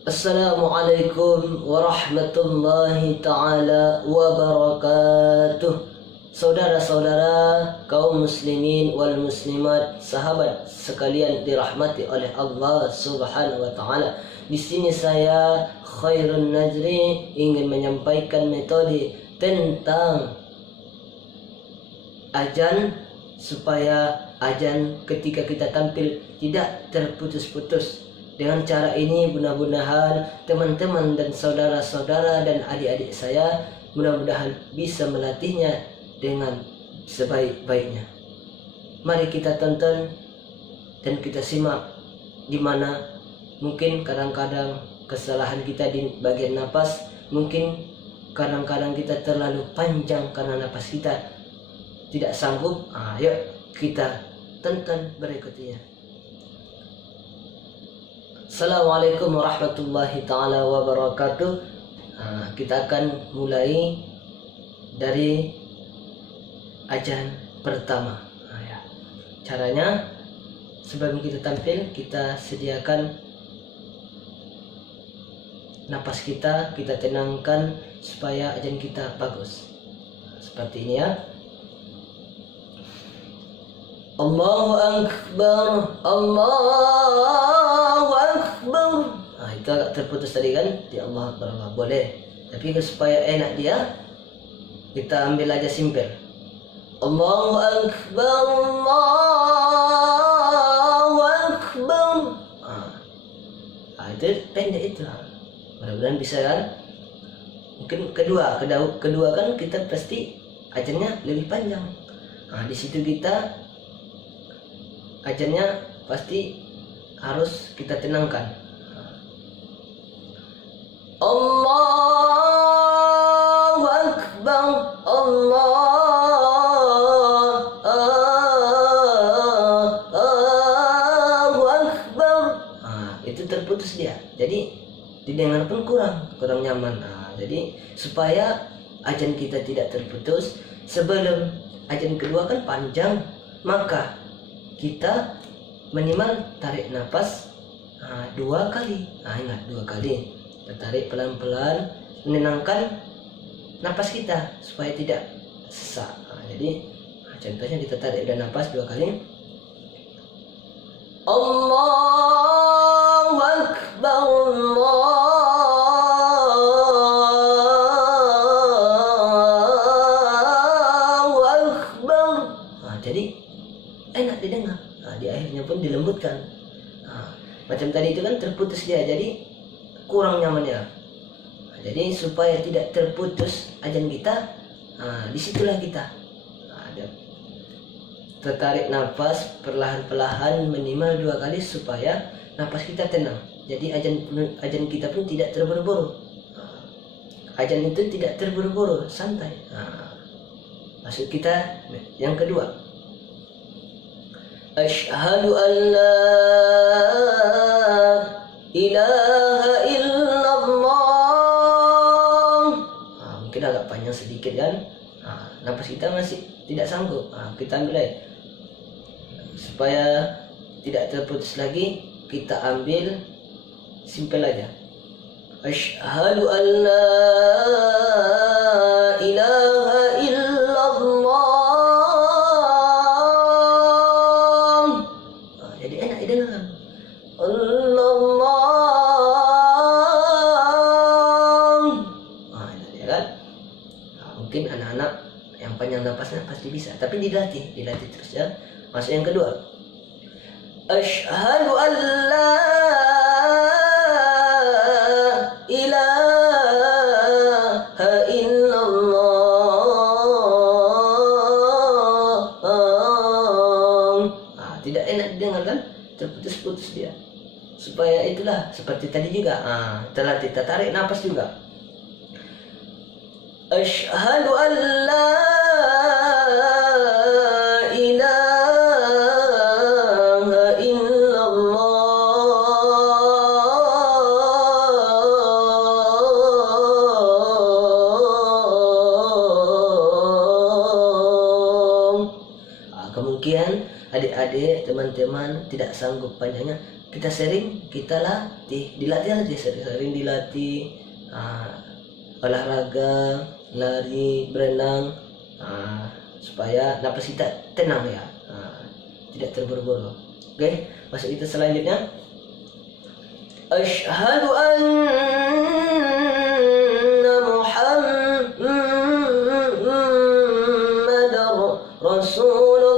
Assalamualaikum warahmatullahi ta'ala wabarakatuh. Saudara-saudara kaum muslimin wal muslimat, sahabat sekalian dirahmati oleh Allah Subhanahu wa taala. Di sini saya Khairun Najri ingin menyampaikan metode tentang azan supaya azan ketika kita tampil tidak terputus-putus. Dengan cara ini mudah-mudahan teman-teman dan saudara-saudara dan adik-adik saya mudah-mudahan bisa melatihnya dengan sebaik-baiknya. Mari kita tonton dan kita simak di mana mungkin kadang-kadang kesalahan kita di bagian napas, mungkin kadang-kadang kita terlalu panjang karena napas kita tidak sanggup. Yuk kita tonton berikutnya. Assalamualaikum warahmatullahi ta'ala wabarakatuh. Kita akan mulai dari azan pertama. Caranya, sebelum kita tampil, kita sediakan napas kita tenangkan supaya azan kita bagus. Seperti ini ya. Allahu Akbar, Allahu Akbar. Itu agak terputus tadi kan? Di Allah Akbar, Allah. Boleh. Tapi supaya enak dia, kita ambil aja simpel. Allahu Akbar, Allahu Akbar. Itu pendek itu. Mudah-mudahan bisa kan? Mungkin kedua kan kita pasti azannya lebih panjang. Di situ kita azannya pasti harus kita tenangkan. Allahu Akbar, Allahu Akbar. Itu terputus dia. Jadi didengar pun kurang nyaman. Jadi supaya azan kita tidak terputus, sebelum azan kedua kan panjang, maka kita minimal tarik nafas 2 kali. Ingat 2 kali. Kita tarik pelan-pelan, menenangkan nafas kita supaya tidak sesak. Jadi contohnya kita tarik dan nafas 2 kali. Allahu Akbar, Allahu Akbar. Jadi enak didengar. Di akhirnya pun dilembutkan. Macam tadi itu kan terputus dia, jadi kurang nyaman ya. Jadi supaya tidak terputus azan kita, disitulah kita tertarik nafas perlahan-lahan minimal 2 kali supaya nafas kita tenang. Jadi azan kita pun tidak terburu-buru. Azan itu tidak terburu-buru, santai. Maksud kita yang kedua. Asyhadu an la ilaha illallah. Mungkin agak panjang sedikit kan? Napas kita masih tidak sanggup. Kita ambil aja. Supaya tidak terputus lagi, kita ambil simpel aja. Asyhadu an la ilaha illallah. Jadi enak didengar. Allah. Enak dia kan? Mungkin anak-anak yang panjang napasnya pasti bisa, tapi dilatih terus ya. Masuk yang kedua. Asyhadu an la ilaha illallah. Tidak enak didengar kan? Terputus-putus dia. Supaya itulah seperti tadi juga. Telah kita tarik nafas juga. Asyhadu an la ilaha illallah. Kemungkinan adik-adik teman-teman tidak sanggup panjangnya, kita sering kita dilatih sering dilatih, olahraga, lari, berenang, supaya napas kita tenang ya, tidak terburu-buru. Oke, masuk itu selanjutnya. Asyhadu anna Muhammadar Rasulullah.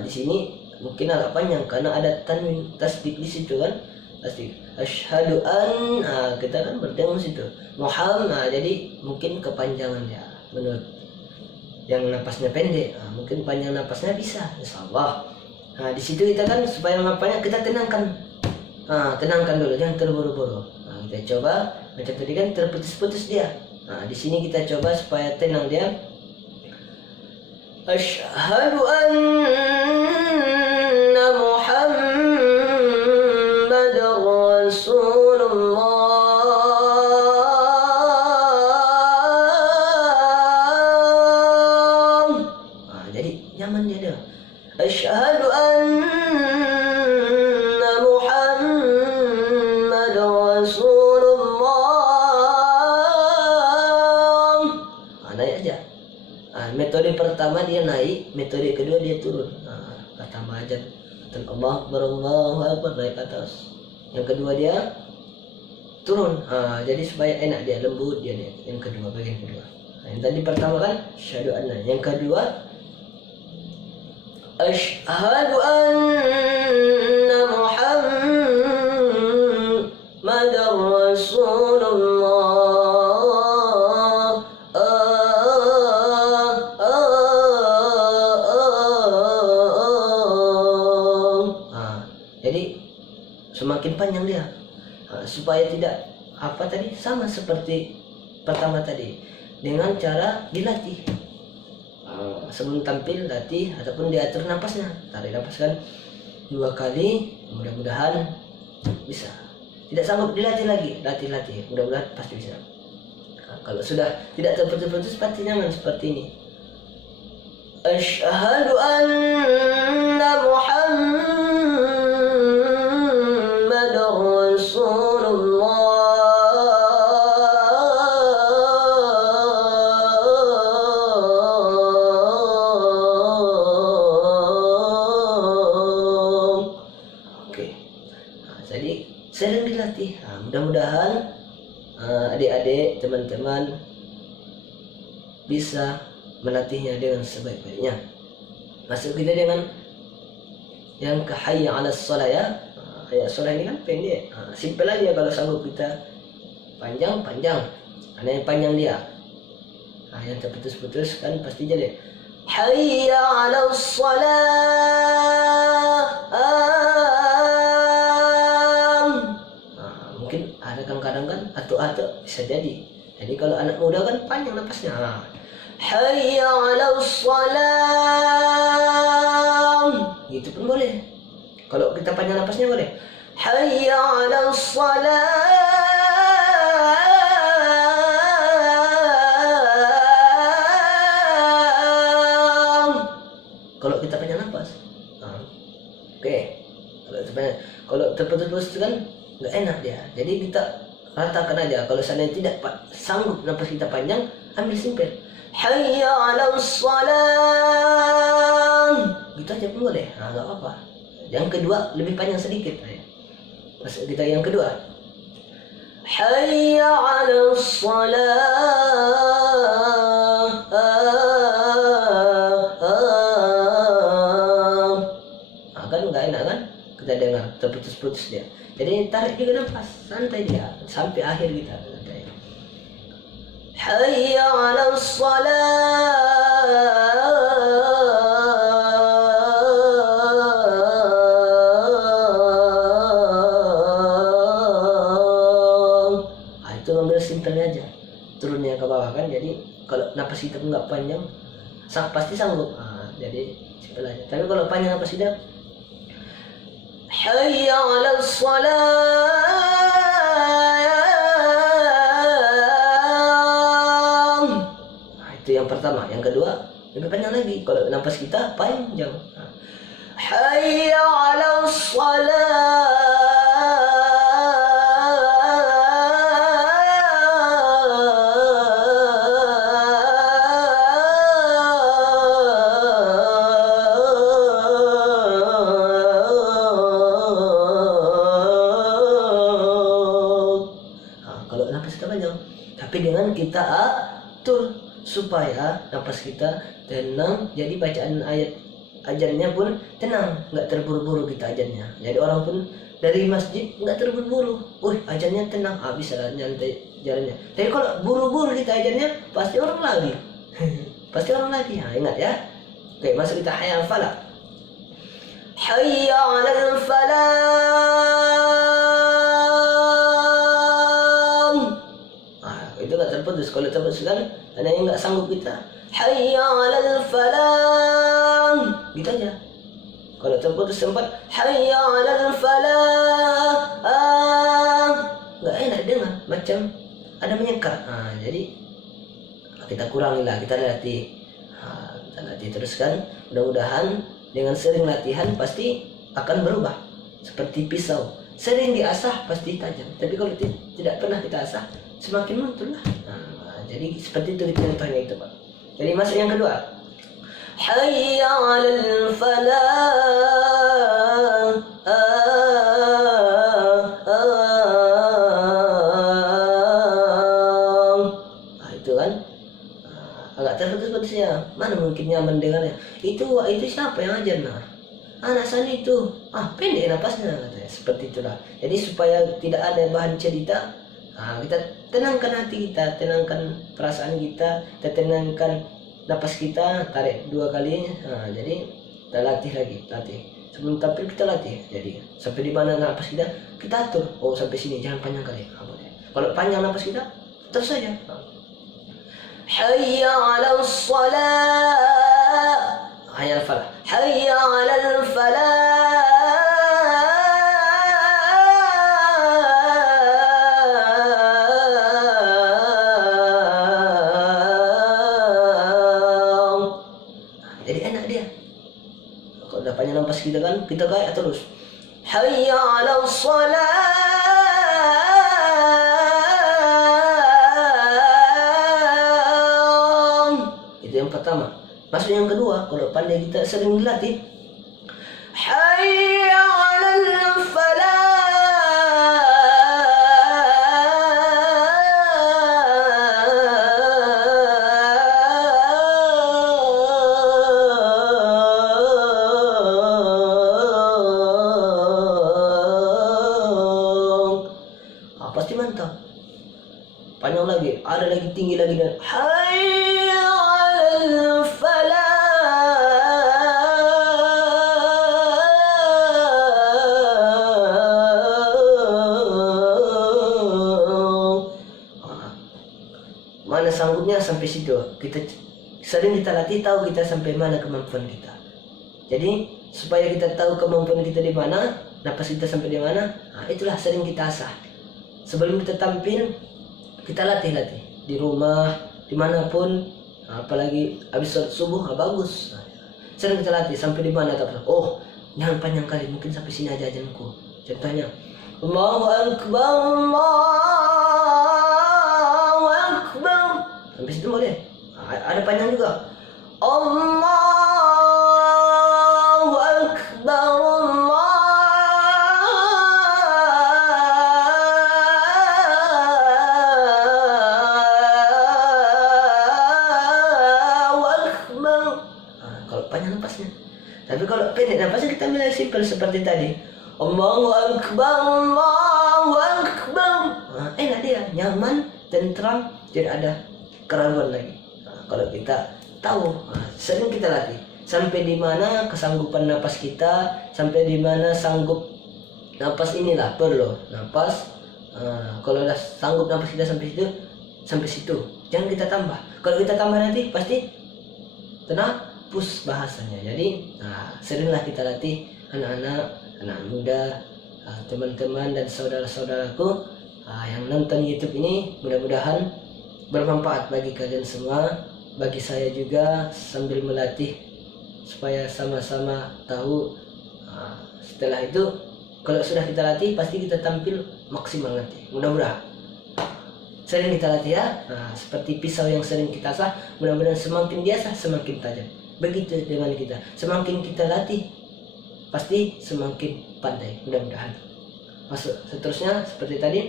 Di sini mungkin agak panjang karena ada tanwin tasdid di situ kan. Tasdid. Asyhadu an, kita kan berdengung situ. Muhammad, jadi mungkin kepanjangan ya menurut yang napasnya pendek. Mungkin panjang napasnya bisa, insyaallah. Di situ kita kan supaya napasnya kita tenangkan. Tenangkan dulu, jangan terburu-buru. Kita coba macam tadi kan terputus-putus dia. Di sini kita coba supaya tenang dia. Asyhadu anna Muhammadar Rasulullah. Jadi nyaman dia. Asyhadu anna Muhammadar Rasulullah. Naik aja. Metode pertama dia naik, metode kedua dia turun. Kata majan, Allah Allahu Akbar, naik ke atas. Yang kedua dia turun. Jadi supaya enak dia, lembut dia nih. Yang kedua, bagian kedua. Yang tadi pertama kan syahadu anna. Yang kedua asyhadu anna Muhammadar Rasulullah. Jadi semakin panjang dia, supaya tidak sama seperti pertama tadi, dengan cara dilatih. Sebelum tampil latih ataupun diatur napasnya, tarik napas kan 2 kali, mudah-mudahan bisa. Tidak sanggup dilatih lagi, latih, mudah-mudahan pasti bisa. Kalau sudah tidak terputus-putus pasti nyaman seperti ini. Asyhadu anna Muhammadar Rasulullah. Jadi sering dilatih. Mudah-mudahan adik-adik, teman-teman bisa melatihnya dengan sebaik-baiknya. Masuk kita dengan yang ke hayya 'alas shalah ya. Hayya shalah ini kan pendek. Simpel aja kalau sanggup kita panjang. Ada yang panjang dia. Yang terputus-putus kan pasti jadi hayya 'alas shalah. Mungkin ada kadang-kadang kan atau bisa jadi. Jadi kalau anak muda kan panjang napasnya. Hayya 'alas shalah. Gitu pun boleh. Kalau kita panjang napasnya boleh. Hayya 'alas shalah. Kalau kita panjang napas. Oke. Kalau terputus-putus kan nggak enak dia. Jadi kita ratakan aja. Kalau seandainya tidak sanggup napas kita panjang, ambil simpel. Hayya 'alas shalah. Gitu aja pun boleh. Nggak apa-apa. Yang kedua lebih panjang sedikit. Masuk kita yang kedua. Hayya 'alas shalah. Kan nggak enak kan? Kita dengar terputus-putus dia. Jadi tarik juga nafas, santai dia sampai akhir kita. Santai. Hayya 'alas shalah. Itu ngambil simpelnya aja. Turunnya ke bawah kan. Jadi kalau napas kita nggak panjang, pasti sanggup. Jadi simpel aja. Tapi kalau panjang napas kita, hayya 'alas shalah. Itu yang pertama. Yang kedua lebih panjang lagi. Kalau napas kita panjang, hayya 'alas salah. Kalau nafas kita panjang, tapi dengan kita atur supaya nafas kita tenang, jadi bacaan ayat ajannya pun tenang, nggak terburu-buru kita ajannya. Jadi orang pun dari masjid nggak terburu-buru, ajannya tenang, bisa lah nyantai jalannya. Tapi kalau buru-buru kita ajannya, pasti orang lagi, pasti orang lagi. Ingat ya. Oke, masuk kita hayya al falah. Hayya 'alal falah. Itu nggak terputus. Kalau terputus kan adanya nggak sanggup kita. Hayya 'alal falah, gitu aja. Kalau terputus sempat hayya 'alal falah, nggak enak dengar, macam ada menyekar. Jadi kita kurangilah, kita latih. Kita latih teruskan. Mudah-mudahan dengan sering latihan pasti akan berubah. Seperti pisau, sering diasah pasti tajam. Tapi kalau tidak pernah kita asah, semakin luntur lah. Jadi seperti itu contohnya itu, Pak. Jadi masuk yang kedua. Hayya 'alal falah. Itu kan agak terputus-putusnya. Mana mungkin nyaman dengarnya. Itu siapa yang ajar? Anak sana itu. Pendek napasnya katanya. Seperti itulah. Jadi supaya tidak ada bahan cerita, kita tenangkan hati kita, tenangkan perasaan kita tenangkan napas kita, tarik 2 kali. Jadi kita latih lagi, sebelum tampil kita latih. Jadi sampai di mana napas kita atur. Sampai sini, jangan panjang kali. Kalau panjang napas kita, terus saja. Hayya 'alas salah. Hayya al falah. Hayya 'alal falah. Panjang nafas kita kan, kita kayak terus hayya 'alas salah. Itu yang pertama. Masuk yang kedua, kalau pandai kita sering dilatih, hayya 'alal falah. Pasti mantap. Panjang lagi, ada lagi tinggi lagi, dan hayya 'alal falah. Mana sanggupnya sampai situ. Kita sering kita latih, tahu kita sampai mana kemampuan kita. Jadi supaya kita tahu kemampuan kita di mana, napas kita sampai di mana, itulah sering kita asah. Sebelum kita tampil, kita latih di rumah, dimanapun, apalagi habis sholat subuh, bagus. Sering kita latih sampai di mana, jangan panjang kali, mungkin sampai sini aja ajanku. Contohnya, Allahu Akbar, Allahu Akbar. Sampai situ boleh. Ada panjang juga. Allahu Akbar, Tapi kalau pendek napasnya kita ambil simpel seperti tadi. Allahu Akbar, Allahu Akbar. Enak dia, nyaman, tentram, tidak ada keraguan lagi. Kalau kita tahu, sering kita latih. Sampai di mana kesanggupan napas kita, sampai di mana sanggup napas inilah perlu napas. Kalau udah sanggup napas kita sampai situ, jangan kita tambah. Kalau kita tambah nanti pasti terhapus bahasanya. Jadi seringlah kita latih anak muda, teman-teman dan saudara-saudaraku yang nonton YouTube ini. Mudah-mudahan bermanfaat bagi kalian semua, bagi saya juga, sambil melatih supaya sama-sama tahu Setelah itu kalau sudah kita latih pasti kita tampil maksimal nanti, mudah-mudahan. Sering kita latih ya, seperti pisau yang sering kita asah, mudah-mudahan semakin biasa semakin tajam. Begitu dengan kita, semakin kita latih pasti semakin pandai, mudah-mudahan. Masuk seterusnya seperti tadi,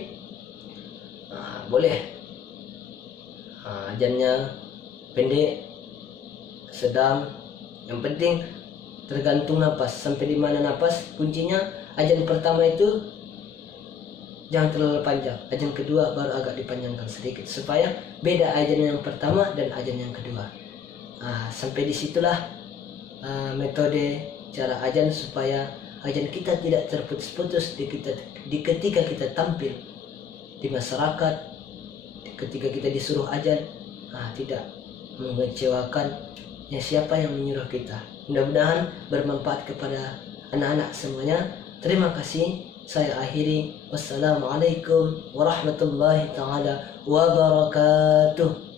boleh ajannya pendek, sedang, yang penting tergantung napas, sampai di mana napas. Kuncinya ajan pertama itu jangan terlalu panjang, ajan kedua baru agak dipanjangkan sedikit supaya beda ajan yang pertama dan ajan yang kedua. Sampai disitulah metode cara ajan supaya ajan kita tidak terputus-putus di ketika kita tampil di masyarakat, ketika kita disuruh ajan, tidak mengecewakan ya siapa yang menyuruh kita. Mudah-mudahan bermanfaat kepada anak-anak semuanya. Terima kasih. Saya akhiri. Wassalamualaikum warahmatullahi taala wabarakatuh.